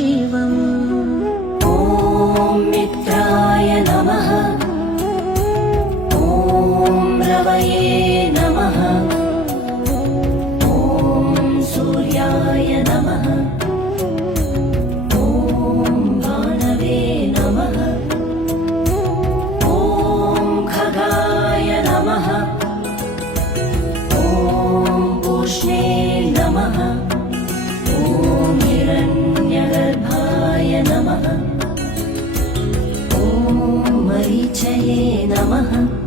शिवम्। ॐ मित्राय नमः। ॐ रवये नमः। ॐ सूर्याय नमः। ॐ भानवे नमः। ॐ खगाय नमः। ॐ पूष्णे नमः। ॐ हिरण्यगर्भाय नमः। ॐ मरीचये नमः।